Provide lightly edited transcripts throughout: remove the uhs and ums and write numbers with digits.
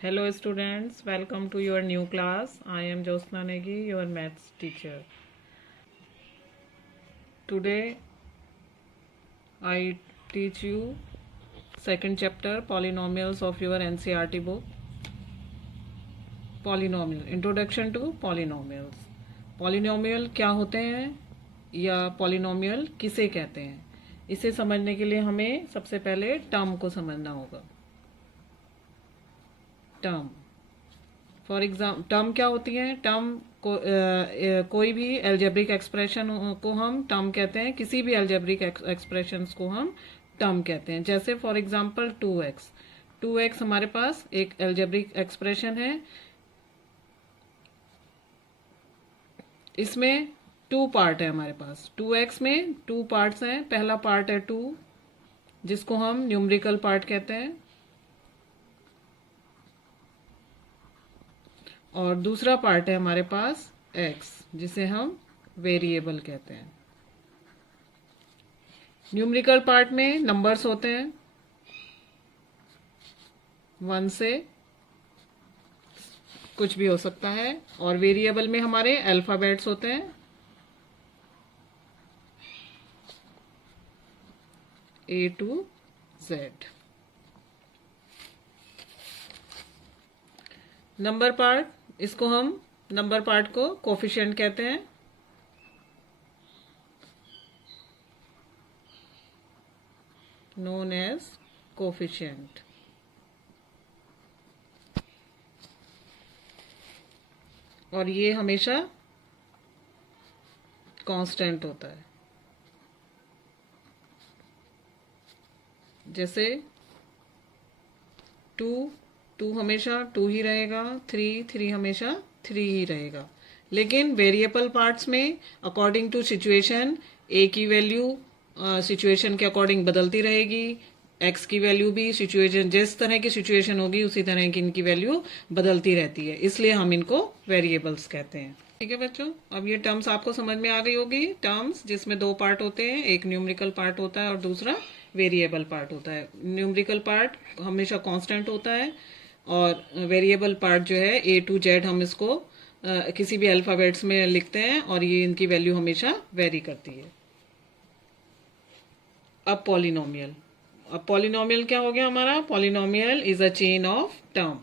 Hello students, welcome to your new class. I am Josna Negi, your maths teacher. Today I teach you second chapter polynomials of your NCERT book. Polynomial, Introduction to Polynomials. Polynomial क्या होते हैं या polynomial किसे कहते हैं, इसे समझने के लिए हमें सबसे पहले टर्म को समझना होगा. टर्म फॉर एग्जाम्पल टर्म क्या होती है. टर्म को कोई भी एल्जेब्रिक एक्सप्रेशन को हम टर्म कहते हैं. किसी भी एल्जेब्रिक एक्सप्रेशंस को हम टर्म कहते हैं. जैसे फॉर एग्जांपल 2x हमारे पास एक एल्जेब्रिक एक्सप्रेशन है. इसमें 2 पार्ट है हमारे पास. 2x में 2 पार्ट्स हैं. पहला पार्ट है 2 जिसको हम न्यूमेरिकल पार्ट कहते हैं और दूसरा पार्ट है हमारे पास x जिसे हम वेरिएबल कहते हैं. न्यूमेरिकल पार्ट में नंबर्स होते हैं 1 से कुछ भी हो सकता है और वेरिएबल में हमारे अल्फाबेट्स होते हैं A to Z. Number part, इसको हम नंबर पार्ट को कोफिशिएंट कहते हैं. Known as coefficient. और ये हमेशा कांस्टेंट होता है. जैसे 2 हमेशा 2 ही रहेगा. 3 हमेशा 3 ही रहेगा. लेकिन वेरिएबल पार्ट्स में अकॉर्डिंग टू सिचुएशन ए की वैल्यू सिचुएशन के अकॉर्डिंग बदलती रहेगी. एक्स की वैल्यू भी सिचुएशन, जिस तरह की सिचुएशन होगी उसी तरह की इनकी वैल्यू बदलती रहती है. इसलिए हम इनको वेरिएबल्स कहते हैं. ठीक है बच्चों, अब ये टर्म्स आपको समझ में आ गई होगी. टर्म्स जिसमें 2 पार्ट होते हैं, एक न्यूमेरिकल पार्ट होता है और दूसरा वेरिएबल पार्ट होता है. न्यूमेरिकल पार्ट हमेशा कांस्टेंट होता है और वेरिएबल पार्ट जो है A to Z हम इसको किसी भी अल्फाबेट्स में लिखते हैं और ये इनकी वैल्यू हमेशा वेरी करती है. अब पॉलिनोमियल क्या हो गया हमारा. Polynomial is a chain of term.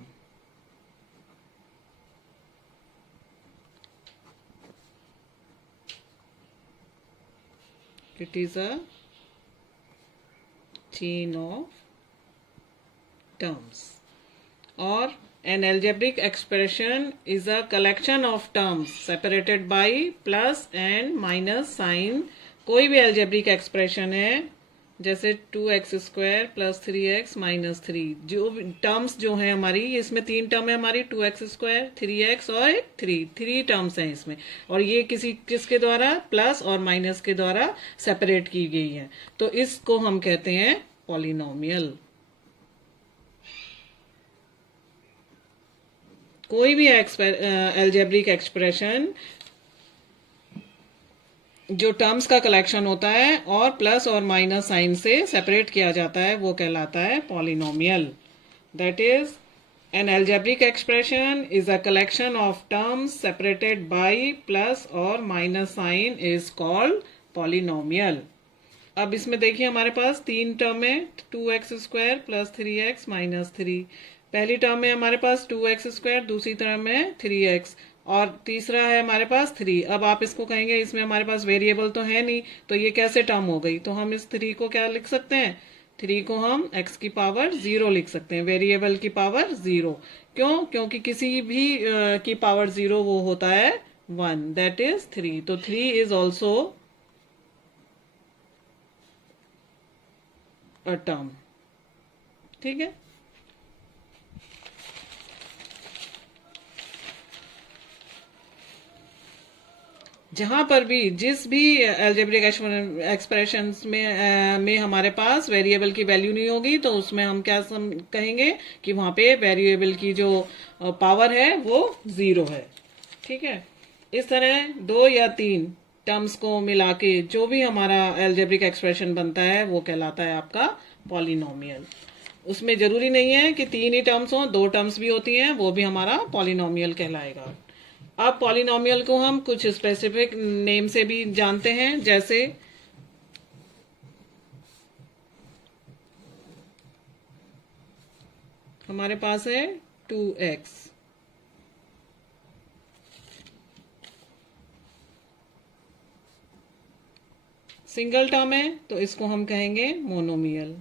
It is a chain of terms. Or an algebraic expression is a collection of terms separated by plus and minus sign. कोई भी algebraic expression है जैसे 2x² + 3x - 3, जो terms जो है हमारी, इसमें 3 term है हमारी, 2x², 3x और 3 टर्म्स हैं इसमें. और ये किसके द्वारा, प्लस और माइनस के द्वारा सेपरेट की गई है. तो इसको हम कहते हैं पॉलिनोमियल. कोई भी एल्जेब्रिक एक्सप्रेशन जो टर्म्स का कलेक्शन होता है और प्लस और माइनस साइन से सेपरेट किया जाता है वो कहलाता है polynomial. That is an algebraic expression is a collection of terms separated by plus or minus sign is called polynomial. अब इसमें देखिए हमारे पास 3 टर्म है. 2x² + 3x - 3. पहली टर्म में हमारे पास 2x², दूसरी टर्म में 3x और तीसरा है हमारे पास 3. अब आप इसको कहेंगे इसमें हमारे पास वेरिएबल तो है नहीं, तो ये कैसे टर्म हो गई. तो हम इस 3 को क्या लिख सकते हैं, 3 को हम x की पावर 0 लिख सकते हैं, वेरिएबल की पावर 0. क्यों, क्योंकि किसी भी की पावर 0 वो होता है 1, दैट इज 3. तो 3 इज ऑल्सो अ टर्म. ठीक है. जहां पर भी जिस भी एल्जेब्रिक एक्सप्रेशंस में हमारे पास वेरिएबल की वैल्यू नहीं होगी तो उसमें हम क्या कहेंगे कि वहां पे वेरिएबल की जो पावर है वो 0 है. ठीक है. इस तरह 2 या 3 टर्म्स को मिला के जो भी हमारा एल्जेब्रिक एक्सप्रेशन बनता है वो कहलाता है आपका पॉलिनोमियल. उसमें जरूरी नहीं है कि 3 ही टर्म्स हो, 2 टर्म्स भी होती हैं, वो भी हमारा पॉलिनोमियल कहलाएगा। अब पॉलिनोमियल को हम कुछ स्पेसिफिक नेम से भी जानते हैं, जैसे हमारे पास है 2x, सिंगल टर्म है तो इसको हम कहेंगे मोनोमियल।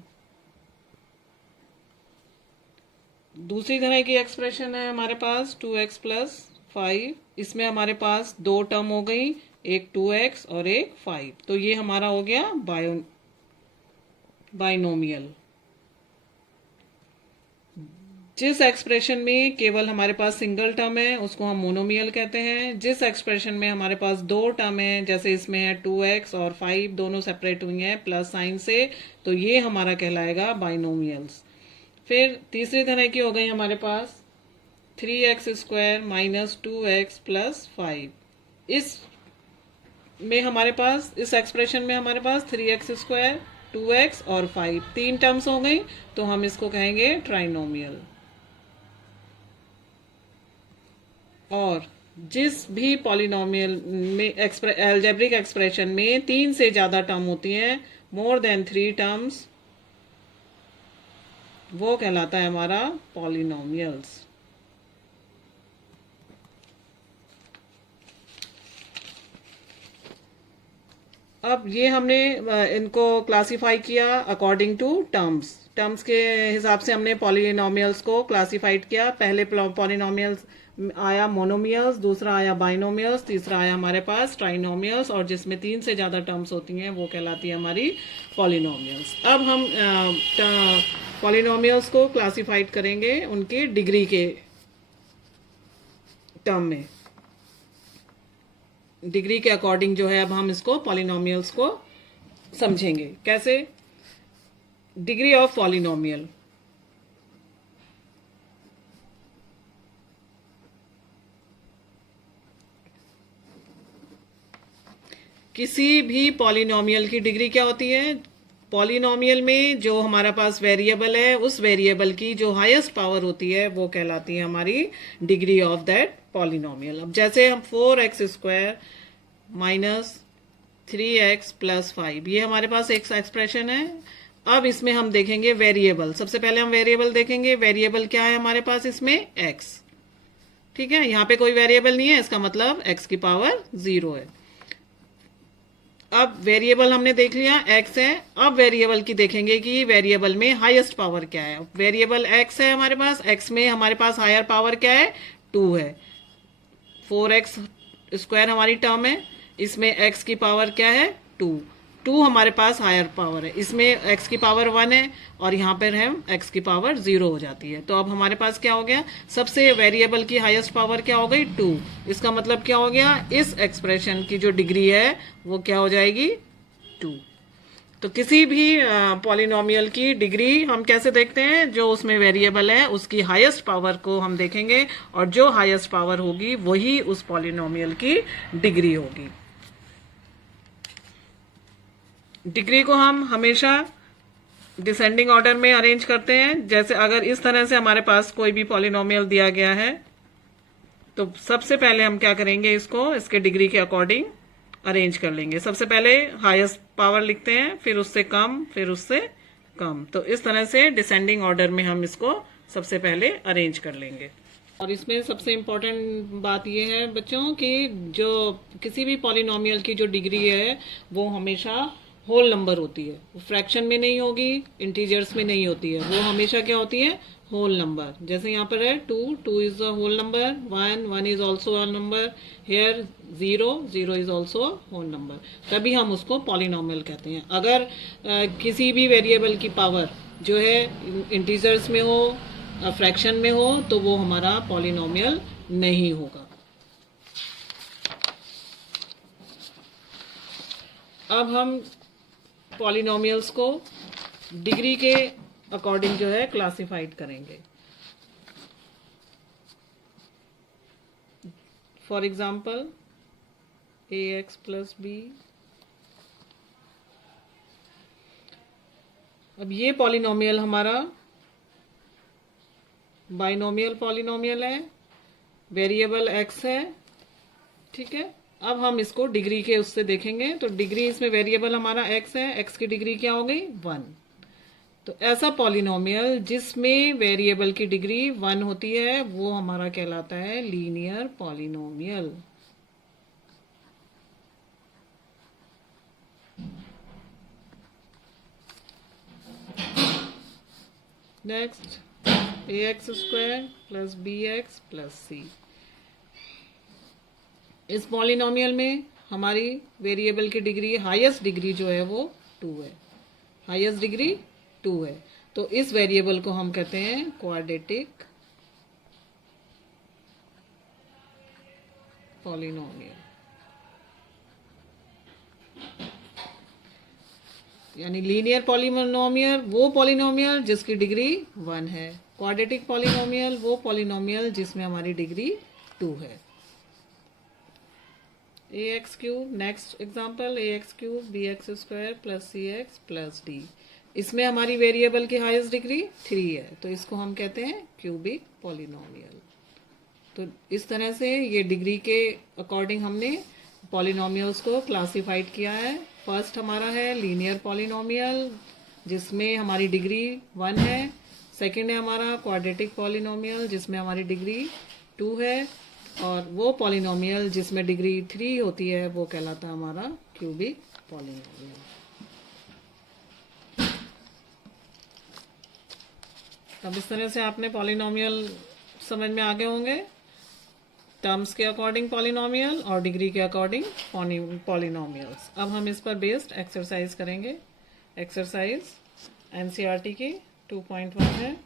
दूसरी तरह की एक्सप्रेशन है हमारे पास 2x प्लस 5, इसमें हमारे पास 2 टर्म हो गई, एक 2x और एक 5, तो ये हमारा हो गया बाइनोमियल। जिस एक्सप्रेशन में केवल हमारे पास सिंगल टर्म है उसको हम मोनोमियल कहते हैं। जिस एक्सप्रेशन में हमारे पास 2 टर्म है, जैसे इसमें है 2x और 5, दोनों सेपरेट हुई हैं प्लस साइन से, तो ये हमारा कहलाएगा बाइनोमियल्स। फिर तीसरी तरह की हो गई हमारे पास 3x² माइनस 2x प्लस 5। इस में हमारे पास, इस एक्सप्रेशन में हमारे पास 3x², 2x और 5 तीन टर्म्स हो गई, तो हम इसको कहेंगे ट्राइनोमियल। और जिस भी पॉलिनोमियल में एल्जेब्रिक एक्सप्रेशन में 3 से ज्यादा टर्म होती हैं, मोर देन 3 टर्म्स, वो कहलाता है हमारा पॉलिनोमियल्स। अब ये हमने इनको क्लासिफाई किया अकॉर्डिंग टू टर्म्स। टर्म्स के हिसाब से हमने पॉलिनोमियल्स को क्लासिफाइड किया। पहले पॉलिनोमियल्स आया मोनोमियल्स, दूसरा आया बाइनोमियल्स, तीसरा आया हमारे पास ट्राइनोमियल्स, और जिसमें 3 से ज़्यादा टर्म्स होती हैं वो कहलाती है हमारी पॉलिनोमियल्स। अब हम पॉलिनोमियल्स को क्लासिफाइड करेंगे उनकी डिग्री के टर्म में, डिग्री के अकॉर्डिंग जो है अब हम इसको पॉलिनोमियल्स को समझेंगे। कैसे? Degree of polynomial. किसी भी पॉलिनोमियल की डिग्री क्या होती है? पॉलिनोमियल में जो हमारा पास वेरिएबल है, उस वेरिएबल की जो हाईएस्ट पावर होती है वो कहलाती है हमारी डिग्री ऑफ दैट पॉलिनोमियल। अब जैसे हम 4x² माइनस 3x प्लस 5, ये हमारे पास एक एक्सप्रेशन है। अब इसमें हम देखेंगे वेरिएबल। सबसे पहले हम वेरिएबल देखेंगे। वेरिएबल क्या है हमारे पास इसमें? x। ठीक है, यहाँ पे कोई वेरिएबल नहीं है, इसका मतलब x की पावर 0 है। अब वेरिएबल हमने देख लिया x है। अब वेरिएबल की देखेंगे कि वेरिएबल में हाईएस्ट पावर क्या है। वेरिएबल x है हमारे पास, x में हमारे पास हायर पावर क्या है? 2 है। 4x² हमारी टर्म है, इसमें x की पावर क्या है? 2। 2 हमारे पास हायर पावर है, इसमें x की पावर 1 है और यहाँ पर है x की पावर 0 हो जाती है। तो अब हमारे पास क्या हो गया? सबसे वेरिएबल की हाईएस्ट पावर क्या हो गई? 2। इसका मतलब क्या हो गया? इस एक्सप्रेशन की जो डिग्री है वो क्या हो जाएगी? 2। तो किसी भी पॉलिनोमियल की डिग्री हम कैसे देखते हैं? जो उसमें वेरिएबल है उसकी हाईएस्ट पावर को हम देखेंगे, और जो हाईएस्ट पावर होगी वही उस पॉलिनोमियल की डिग्री होगी। डिग्री को हम हमेशा डिसेंडिंग ऑर्डर में अरेंज करते हैं। जैसे अगर इस तरह से हमारे पास कोई भी पॉलिनोमियल दिया गया है तो सबसे पहले हम क्या करेंगे? इसको इसके डिग्री के अकॉर्डिंग अरेंज कर लेंगे। सबसे पहले हाईएस्ट पावर लिखते हैं, फिर उससे कम, फिर उससे कम। तो इस तरह से डिसेंडिंग ऑर्डर में हम इसको सबसे पहले अरेंज कर लेंगे। और इसमें सबसे इम्पोर्टेंट बात यह है बच्चों कि जो किसी भी पॉलिनोमियल की जो डिग्री है वो हमेशा होल नंबर होती है, वो फ्रैक्शन में नहीं होगी, इंटीजर्स में नहीं होती है, वो हमेशा क्या होती है? Whole number. जैसे यहाँ पर है 2 is a whole number, 1 is also a number, here 0 is also a whole number, तभी हम उसको पॉलिनोमियल कहते हैं। अगर किसी भी वेरिएबल की पावर जो है इंटीजर्स में हो, फ्रैक्शन में हो, तो वो हमारा पॉलिनोमियल नहीं होगा। अब हम पॉलिनोमियल्स को डिग्री के अकॉर्डिंग जो है क्लासिफाइड करेंगे। For example ax plus b। अब ये पॉलिनोमियल हमारा बाइनोमियल पॉलिनोमियल है, वेरिएबल x है, ठीक है। अब हम इसको डिग्री के उससे देखेंगे, तो डिग्री इसमें वेरिएबल हमारा x है, x की डिग्री क्या हो गई 1। तो ऐसा पॉलिनोमियल जिसमें वेरिएबल की डिग्री 1 होती है वो हमारा कहलाता है linear polynomial. Next ax² + bx + c। इस पॉलिनोमियल में हमारी वेरिएबल की डिग्री, हाईएस्ट डिग्री जो है वो 2 है, हाईएस्ट डिग्री 2 है। तो इस वेरिएबल को हम कहते हैं क्वाड्रेटिक पॉलिनोमियल, यानी लीनियर पॉलिनोमियल वो पॉलिनोमियल जिसकी डिग्री 1 है, क्वाड्रेटिक पॉलिनोमियल वो पॉलिनोमियल जिसमें हमारी डिग्री 2 है। ax³ next example ax³ bx² + cx + d। इसमें हमारी वेरिएबल की हाईएस्ट डिग्री 3 है, तो इसको हम कहते हैं क्यूबिक पॉलिनोमियल। तो इस तरह से ये डिग्री के अकॉर्डिंग हमने पॉलिनोमियल्स को क्लासिफाइड किया है। फर्स्ट हमारा है लीनियर पॉलिनोमियल जिसमें हमारी डिग्री 1 है। सेकंड है हमारा क्वाड्रेटिक पॉलिनोमियल जिसमें हमारी डिग्री 2 है, और वो पॉलिनोमियल जिसमें डिग्री 3 होती है वो कहलाता है हमारा क्यूबिक पॉलिनोमियल। तब इस तरह से आपने पॉलिनोमियल समझ में आ गए होंगे, टर्म्स के अकॉर्डिंग पॉलिनोमियल और डिग्री के अकॉर्डिंग पॉलिनोमियल्स। अब हम इस पर बेस्ड एक्सरसाइज करेंगे। एक्सरसाइज एनसीईआरटी की 2.1 है।